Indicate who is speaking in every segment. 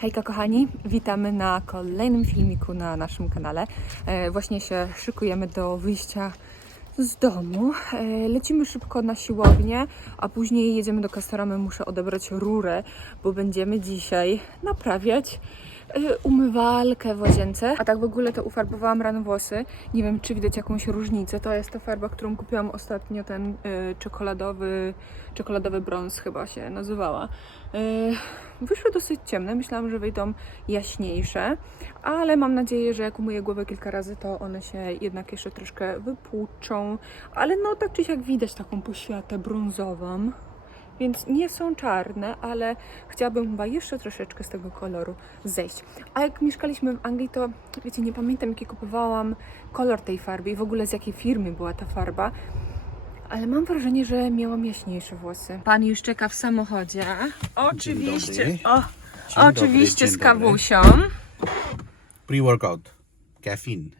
Speaker 1: Hejka kochani, witamy na kolejnym filmiku na naszym kanale. E, właśnie się szykujemy do wyjścia z domu. E, lecimy szybko na siłownię, a później jedziemy do Castoramy. Muszę odebrać rurę, bo będziemy dzisiaj naprawiać e, umywalkę w łazience. A tak w ogóle to ufarbowałam rano włosy. Nie wiem, czy widać jakąś różnicę. To jest ta farba, którą kupiłam ostatnio, ten czekoladowy, czekoladowy brąz chyba się nazywała. Wyszły dosyć ciemne, myślałam, że wyjdą jaśniejsze, ale mam nadzieję, że jak umyję głowę kilka razy, to one się jednak jeszcze troszkę wypłuczą. Ale no tak czy siak widać taką poświatę brązową, więc nie są czarne, ale chciałabym chyba jeszcze troszeczkę z tego koloru zejść. A jak mieszkaliśmy w Anglii, to wiecie, nie pamiętam jaki kupowałam kolor tej farby i w ogóle z jakiej firmy była ta farba. Ale mam wrażenie, że miałam jaśniejsze włosy. Pan już czeka w samochodzie. Oczywiście. O, oczywiście
Speaker 2: dobry,
Speaker 1: z kawusią.
Speaker 2: Pre-workout. Caffeine.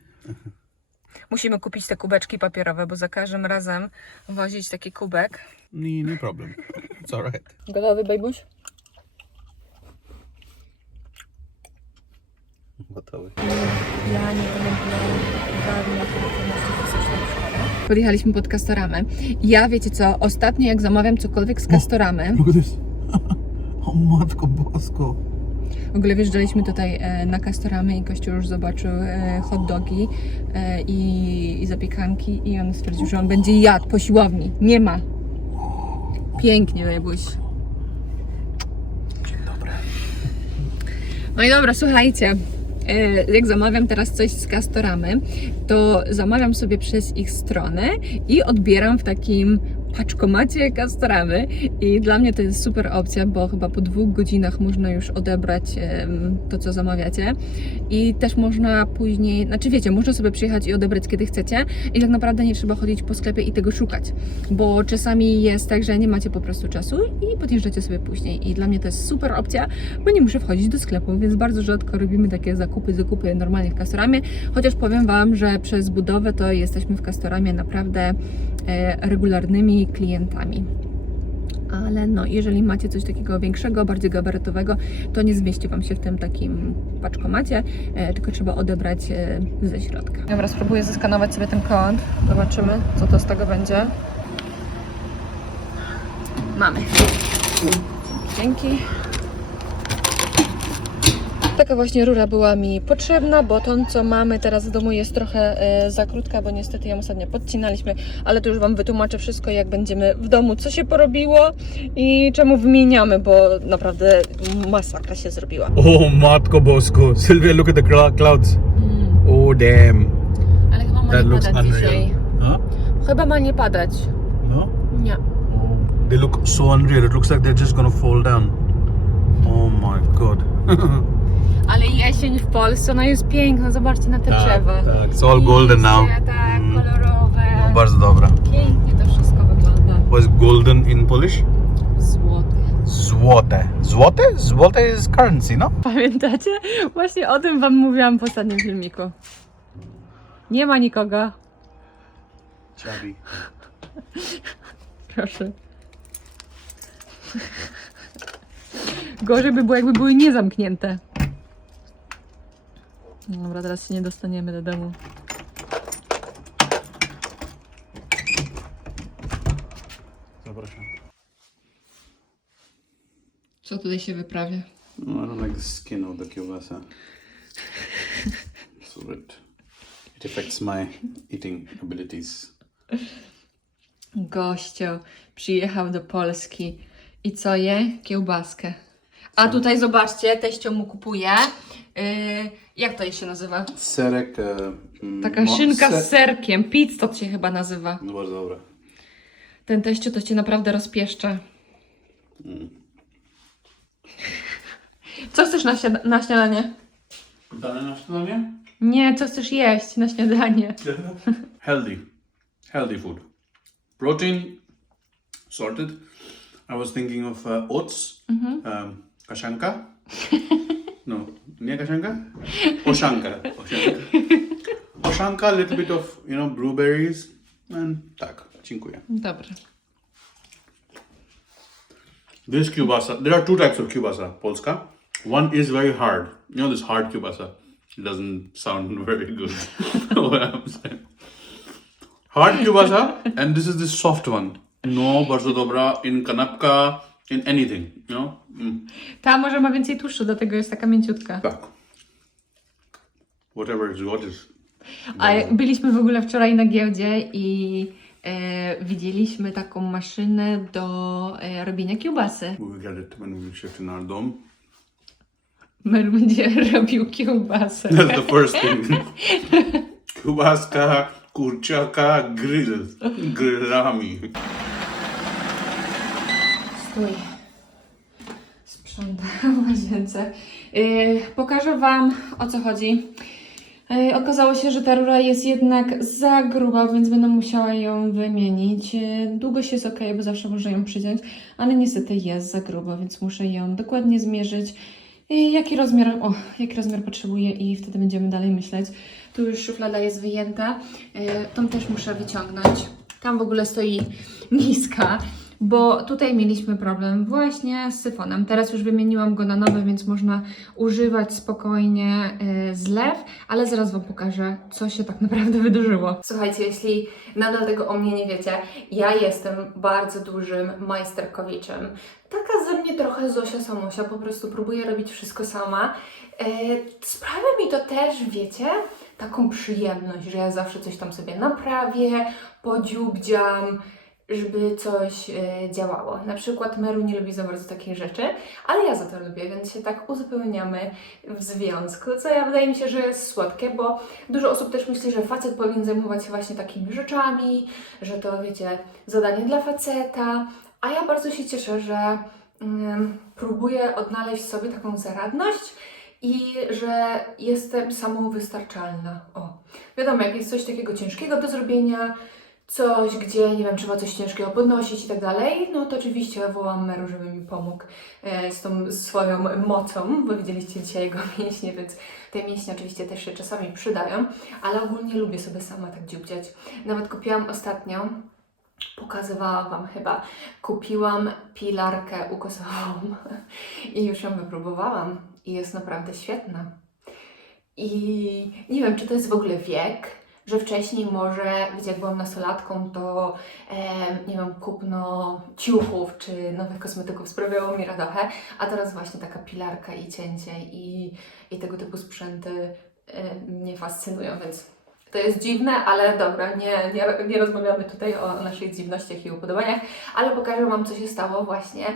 Speaker 1: Musimy kupić te kubeczki papierowe, bo za każdym razem wozić taki kubek.
Speaker 2: No, no problem. It's alright.
Speaker 1: Gotowy, bejbuś?
Speaker 2: Gotowy.
Speaker 1: Ja nie pamiętam żadnych Podjechaliśmy pod Castoramę. Ja, wiecie co, ostatnio jak zamawiam cokolwiek z Castoramy,
Speaker 2: Look at this. O matko bosko.
Speaker 1: w ogóle wjeżdżaliśmy tutaj e, na Castoramy i Kościół już zobaczył e, hot dogi e, i, i zapiekanki i on stwierdził, że on będzie jadł po siłowni. Nie ma. Pięknie, Lebuś.
Speaker 2: Dzień dobry.
Speaker 1: No i dobra, słuchajcie. E, Jak zamawiam teraz coś z Castoramy, to zamawiam sobie przez ich stronę i odbieram w takim paczkomacie Castoramy. I dla mnie to jest super opcja, bo chyba po dwóch godzinach można już odebrać to, co zamawiacie. I też można później, znaczy wiecie, można sobie przyjechać i odebrać kiedy chcecie. I tak naprawdę nie trzeba chodzić po sklepie i tego szukać. Bo czasami jest tak, że nie macie po prostu czasu i podjeżdżacie sobie później. I dla mnie to jest super opcja, bo nie muszę wchodzić do sklepu, więc bardzo rzadko robimy takie zakupy, zakupy normalnie w Castoramie. Chociaż powiem Wam, że przez budowę to jesteśmy w Castoramie naprawdę regularnymi klientami. Ale no, jeżeli macie coś takiego większego, bardziej gabarytowego, to nie zmieści Wam się w tym takim paczkomacie, e, tylko trzeba odebrać e, ze środka. Dobra, spróbuję zeskanować sobie ten kąt. Zobaczymy, co to z tego będzie. Mamy. Dzięki. Taka właśnie rura była mi potrzebna, bo to, co mamy teraz w domu jest trochę e, za krótka, bo niestety ją ostatnio podcinaliśmy, ale to już Wam wytłumaczę wszystko, jak będziemy w domu, co się porobiło i czemu wymieniamy, bo naprawdę masakra się zrobiła.
Speaker 2: Oh, matko bosko. Sylvia, look at the clou- clouds. Oh, damn.
Speaker 1: Ale chyba ma
Speaker 2: That
Speaker 1: nie
Speaker 2: looks
Speaker 1: padać
Speaker 2: unreal.
Speaker 1: dzisiaj.
Speaker 2: Huh?
Speaker 1: Chyba ma nie padać.
Speaker 2: No?
Speaker 1: Nie.
Speaker 2: Oh, they look so unreal. It looks like they're just gonna fall down. Oh my god.
Speaker 1: Jesień w Polsce, ona jest piękna, zobaczcie na te drzewa.
Speaker 2: tak. It's all golden now.
Speaker 1: Liście, Tak,
Speaker 2: Mm.
Speaker 1: kolorowe.
Speaker 2: No, bardzo dobra.
Speaker 1: Pięknie to wszystko wygląda.
Speaker 2: What's golden in Polish?
Speaker 1: Złoty.
Speaker 2: Złote. Złote? Złote is currency, no?
Speaker 1: Pamiętacie? Właśnie o tym Wam mówiłam w ostatnim filmiku. Nie ma nikogo.
Speaker 2: Chubby.
Speaker 1: Proszę. Gorzej by było, jakby były niezamknięte. Dobra, teraz się nie dostaniemy do domu.
Speaker 2: Zapraszam.
Speaker 1: Co tutaj się wyprawia?
Speaker 2: No, I don't like the skin of the kielbasa. so it, it affects my eating abilities.
Speaker 1: Gościu przyjechał do Polski i co je? Kiełbaskę. A tutaj zobaczcie, teścio mu kupuje. Yy, jak to się nazywa?
Speaker 2: Serek. E, mm,
Speaker 1: Taka
Speaker 2: mo-
Speaker 1: szynka
Speaker 2: se-
Speaker 1: z serkiem. Pizza to się chyba nazywa.
Speaker 2: No bardzo dobre.
Speaker 1: Ten teściu to cię naprawdę rozpieszcza. Co chcesz na, śniad- na śniadanie?
Speaker 2: Dane na śniadanie?
Speaker 1: Nie, co chcesz jeść na śniadanie?
Speaker 2: Healthy. Healthy food. Protein sorted. I was thinking of uh, oats. Um, kashanka. no, nie kashanka? Oshanka. Oshanka. Oshanka, a little bit of, you know, blueberries. And tak, dziękuję.
Speaker 1: Dobra.
Speaker 2: This kielbasa, there are two types of kielbasa. Polska One is very hard. You know this hard kielbasa? It doesn't sound very good. what I'm saying. Hard kielbasa and this is the soft one. No, bardzo dobra in kanapka, in anything, you know? Mm.
Speaker 1: Ta może ma więcej tłuszczu, dlatego jest taka mięciutka.
Speaker 2: Tak. Whatever is what is.
Speaker 1: A byliśmy w ogóle wczoraj na giełdzie i e, widzieliśmy taką maszynę do e, robienia kiełbasy.
Speaker 2: We will get it when we shift in our dome.
Speaker 1: Mer będzie robił kiełbasę.
Speaker 2: That's the first thing. Kiełbaska, kurczaka, grill. Grillami.
Speaker 1: Stój. Sprzątam w łazience. Yy, pokażę Wam o co chodzi. Yy, okazało się, że ta rura jest jednak za gruba, więc będę musiała ją wymienić. Yy, długość jest ok, bo zawsze można ją przyciąć, ale niestety jest za gruba, więc muszę ją dokładnie zmierzyć. Yy, jaki rozmiar, o, jaki rozmiar potrzebuję i wtedy będziemy dalej myśleć. Tu już szuflada jest wyjęta. Yy, tą też muszę wyciągnąć. Tam w ogóle stoi miska, bo tutaj mieliśmy problem właśnie z syfonem. Teraz już wymieniłam go na nowy, więc można używać spokojnie y, zlew, ale zaraz Wam pokażę, co się tak naprawdę wydarzyło. Słuchajcie, jeśli nadal tego o mnie nie wiecie, ja jestem bardzo dużym majsterkowiczem. Taka ze mnie trochę Zosia Samosia, po prostu próbuję robić wszystko sama. E, sprawia mi to też, wiecie, taką przyjemność, że ja zawsze coś tam sobie naprawię, podziubdziam, żeby coś e, działało. Na przykład Meru nie lubi za bardzo takich rzeczy, ale ja za to lubię, więc się tak uzupełniamy w związku, co ja wydaje mi się, że jest słodkie, bo dużo osób też myśli, że facet powinien zajmować się właśnie takimi rzeczami, że to wiecie, zadanie dla faceta, a ja bardzo się cieszę, że mm, próbuję odnaleźć sobie taką zaradność i że jestem samowystarczalna. O, wiadomo, jak jest coś takiego ciężkiego do zrobienia, coś, gdzie, nie wiem, trzeba coś ciężkiego podnosić i tak dalej, no to oczywiście wołam Meru, żeby mi pomógł e, z tą swoją mocą, bo widzieliście dzisiaj jego mięśnie, więc te mięśnie oczywiście też się czasami przydają, ale ogólnie lubię sobie sama tak dziubdziać. Nawet kupiłam ostatnio, pokazywałam Wam chyba, kupiłam pilarkę ukosową i już ją wypróbowałam i jest naprawdę świetna. I nie wiem, czy to jest w ogóle wiek, że wcześniej może, wiecie, jak byłam nastolatką, to e, nie wiem, kupno ciuchów czy nowych kosmetyków sprawiało mi radochę, a teraz właśnie taka pilarka i cięcie i, i tego typu sprzęty e, mnie fascynują, więc to jest dziwne, ale dobra, nie, nie, nie rozmawiamy tutaj o naszych dziwnościach i upodobaniach, ale pokażę Wam, co się stało właśnie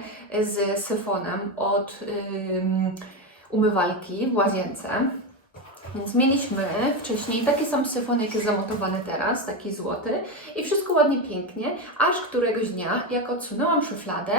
Speaker 1: z syfonem od umywalki w łazience. Więc mieliśmy wcześniej taki sam syfon, jak jest zamontowany teraz, taki złoty i wszystko ładnie, pięknie, aż któregoś dnia, jak odsunęłam szufladę,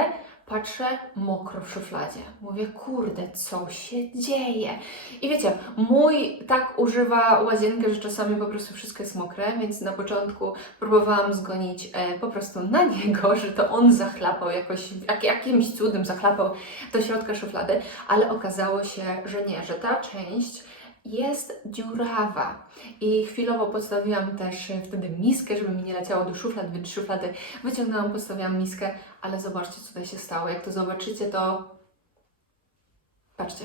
Speaker 1: patrzę mokro w szufladzie. Mówię, kurde, co się dzieje? I wiecie, mój tak używa łazienkę, że czasami po prostu wszystko jest mokre, więc na początku próbowałam zgonić e, po prostu na niego, że to on zachlapał jakoś, jak, jakimś cudem zachlapał do środka szuflady, ale okazało się, że nie, że ta część jest dziurawa. I chwilowo podstawiłam też e, wtedy miskę, żeby mi nie leciało do szuflad, więc szuflady wyciągnęłam, podstawiłam miskę, ale zobaczcie, co tutaj się stało. Jak to zobaczycie, to patrzcie.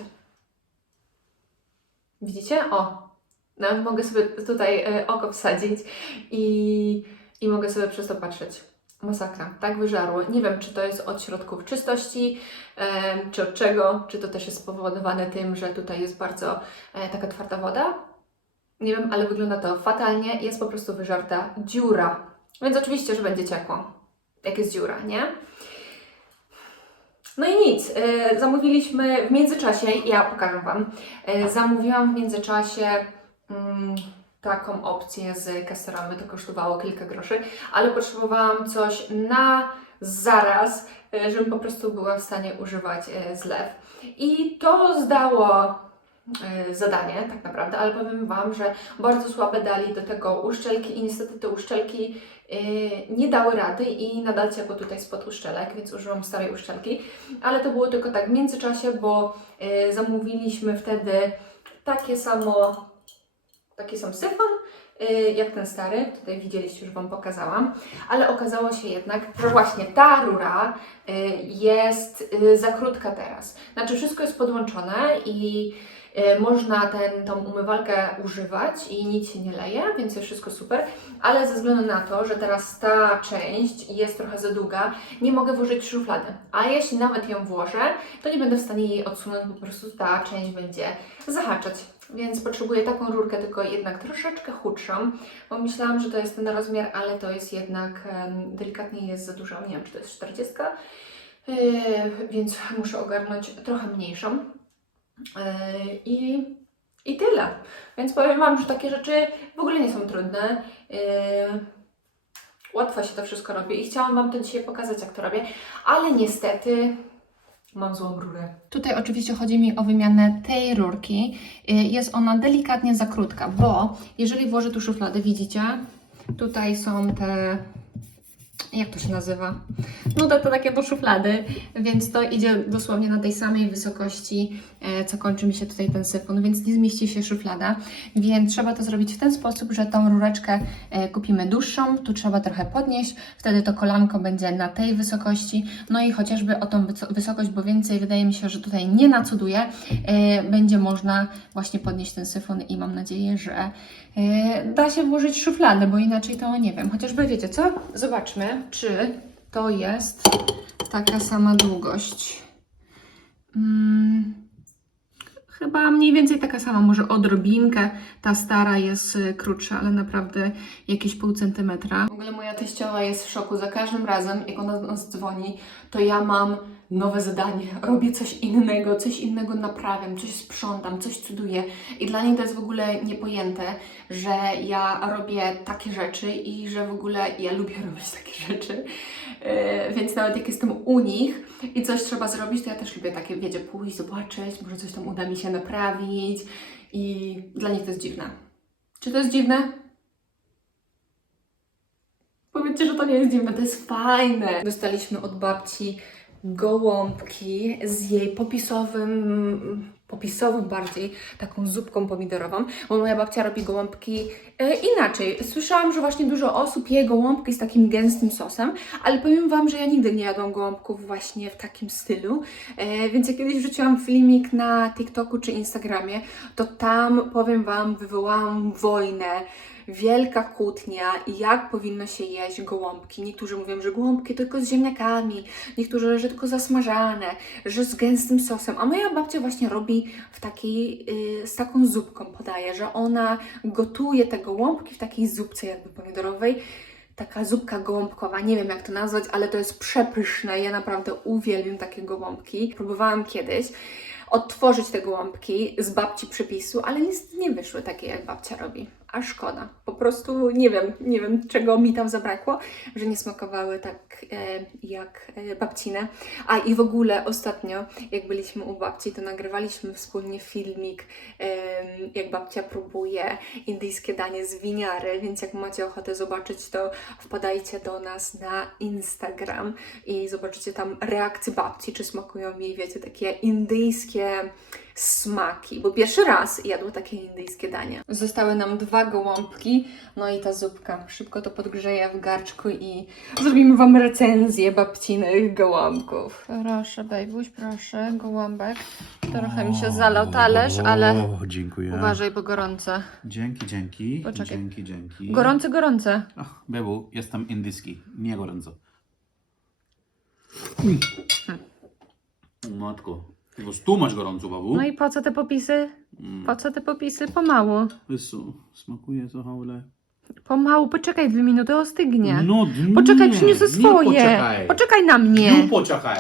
Speaker 1: Widzicie? O, nawet mogę sobie tutaj e, oko wsadzić i, i mogę sobie przez to patrzeć. Masakra, tak wyżarło. Nie wiem, czy to jest od środków czystości, czy od czego, czy to też jest spowodowane tym, że tutaj jest bardzo e, taka twarda woda. Nie wiem, ale wygląda to fatalnie. Jest po prostu wyżarta dziura. Więc oczywiście, że będzie ciekło, jak jest dziura, nie? No i nic, e, zamówiliśmy w międzyczasie, ja pokażę Wam, e, zamówiłam w międzyczasie mm, taką opcję z kasterami, to kosztowało kilka groszy, ale potrzebowałam coś na zaraz, e, żebym po prostu była w stanie używać e, zlew. I to zdało e, zadanie tak naprawdę, ale powiem Wam, że bardzo słabe dali do tego uszczelki i niestety te uszczelki nie dały rady i nadal ciepło tutaj spod uszczelek, więc użyłam starej uszczelki, ale to było tylko tak w międzyczasie, bo zamówiliśmy wtedy takie samo taki sam syfon y, jak ten stary, tutaj widzieliście, już Wam pokazałam, ale okazało się jednak, że właśnie ta rura y, jest y, za krótka teraz. Znaczy wszystko jest podłączone i można ten, tą umywalkę używać i nic się nie leje, więc jest wszystko super, ale ze względu na to, że teraz ta część jest trochę za długa, nie mogę włożyć szuflady. A jeśli nawet ją włożę, to nie będę w stanie jej odsunąć, po prostu ta część będzie zahaczać. Więc potrzebuję taką rurkę, tylko jednak troszeczkę chudszą, bo myślałam, że to jest ten rozmiar, ale to jest jednak delikatnie jest za dużo. Nie wiem, czy to jest 40, yy, więc muszę ogarnąć trochę mniejszą. Yy, I, I tyle. Więc powiem Wam, że takie rzeczy w ogóle nie są trudne. Yy, łatwo się to wszystko robi i chciałam Wam to dzisiaj pokazać, jak to robię, ale niestety mam złą rurę. Tutaj oczywiście chodzi mi o wymianę tej rurki. Y, Jest ona delikatnie za krótka, bo jeżeli włożę tu szufladę, widzicie, tutaj są te jak to się nazywa? Te, te takie do szuflady, więc to idzie dosłownie na tej samej wysokości, e, co kończy mi się tutaj ten syfon, więc nie zmieści się szuflada, więc trzeba to zrobić w ten sposób, że tą rureczkę e, kupimy dłuższą, tu trzeba trochę podnieść, wtedy to kolanko będzie na tej wysokości, no i chociażby o tą wyso- wysokość, bo więcej wydaje mi się, że tutaj nie nacuduje, e, będzie można właśnie podnieść ten syfon i mam nadzieję, że da się włożyć szufladę, bo inaczej to nie wiem. Chociażby wiecie co? Zobaczmy, czy to jest taka sama długość. Mm, chyba mniej więcej taka sama, może odrobinkę. Ta stara jest y, krótsza, ale naprawdę jakieś pół centymetra. W ogóle moja teściowa jest w szoku. Za każdym razem, jak ona do nas dzwoni, to ja mam nowe zadanie. Robię coś innego, coś innego naprawiam, coś sprzątam, coś cuduję. I dla niej to jest w ogóle niepojęte, że ja robię takie rzeczy i że w ogóle ja lubię robić takie rzeczy. Yy, więc nawet jak jestem u nich i coś trzeba zrobić, to ja też lubię takie, wiecie, pójść, zobaczyć, może coś tam uda mi się naprawić. I dla nich to jest dziwne. Czy to jest dziwne? Powiedzcie, że to nie jest dziwne, to jest fajne. Dostaliśmy od babci gołąbki z jej popisowym, popisową bardziej, taką zupką pomidorową, bo moja babcia robi gołąbki e, inaczej. Słyszałam, że właśnie dużo osób je gołąbki z takim gęstym sosem, ale powiem Wam, że ja nigdy nie jadłam gołąbków właśnie w takim stylu, e, więc jak kiedyś wrzuciłam filmik na TikToku czy Instagramie, to tam, powiem Wam, wywołałam wojnę wielka kłótnia, jak powinno się jeść gołąbki. Niektórzy mówią, że gołąbki tylko z ziemniakami, niektórzy, że tylko zasmażane, że z gęstym sosem. A moja babcia właśnie robi w takiej, yy, z taką zupką podaje, że ona gotuje te gołąbki w takiej zupce jakby pomidorowej. Taka zupka gołąbkowa, nie wiem jak to nazwać, ale to jest przepyszne. Ja naprawdę uwielbiam takie gołąbki. Próbowałam kiedyś odtworzyć te gołąbki z babci przepisu, ale niestety nie wyszły takie jak babcia robi. A szkoda. Po prostu nie wiem, nie wiem czego mi tam zabrakło, że nie smakowały tak e, jak e, babcine. A i w ogóle ostatnio, jak byliśmy u babci, to nagrywaliśmy wspólnie filmik, em, jak babcia próbuje indyjskie danie z winiary, więc jak macie ochotę zobaczyć, to wpadajcie do nas na Instagram i zobaczycie tam reakcje babci, czy smakują jej, wiecie, takie indyjskie smaki, bo pierwszy raz jadło takie indyjskie dania. Zostały nam dwa gołąbki, no i ta zupka. Szybko to podgrzeję w garczku i zrobimy Wam recenzję babcinych gołąbków. Proszę, bejbuś, proszę, gołąbek. Trochę mi się zalał talerz, ale
Speaker 2: O, dziękuję.
Speaker 1: uważaj, bo gorące.
Speaker 2: Dzięki, dzięki.
Speaker 1: Poczekaj.
Speaker 2: Dzięki, dzięki.
Speaker 1: Gorące, gorące.
Speaker 2: Ach, Bebu, jestem indyjski, nie gorąco. Matko, jest tu masz gorąco, babu.
Speaker 1: No i po co te popisy? Po co te popisy? Pomału.
Speaker 2: Wiesz smakuje to haule.
Speaker 1: Pomału, poczekaj dwie minuty, ostygnie.
Speaker 2: No,
Speaker 1: Poczekaj,
Speaker 2: nie,
Speaker 1: przyniosę
Speaker 2: nie
Speaker 1: swoje.
Speaker 2: poczekaj.
Speaker 1: Poczekaj na mnie.
Speaker 2: No poczekaj.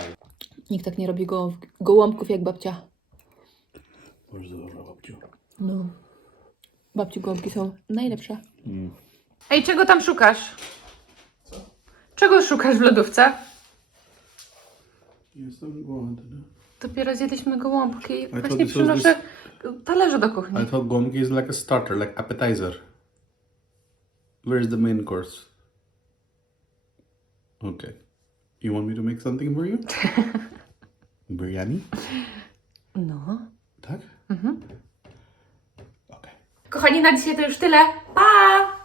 Speaker 1: Nikt tak nie robi gołąb- gołąbków jak babcia.
Speaker 2: Bardzo dobra, babciu.
Speaker 1: No. Babci gołąbki są najlepsze.
Speaker 2: Mm.
Speaker 1: Ej, czego tam szukasz? Czego szukasz w lodówce?
Speaker 2: Jestem głodny.
Speaker 1: Dopiero zjedliśmy gołąbki.
Speaker 2: thought
Speaker 1: Właśnie
Speaker 2: this was
Speaker 1: przynoszę talerze do kuchni.
Speaker 2: I thought gomki is like a starter, like appetizer. Where's the main course? Okay. You want me to make something for you? Biryani?
Speaker 1: No.
Speaker 2: Tak?
Speaker 1: Mhm.
Speaker 2: Okay.
Speaker 1: Kochani, na dzisiaj to już tyle. Pa!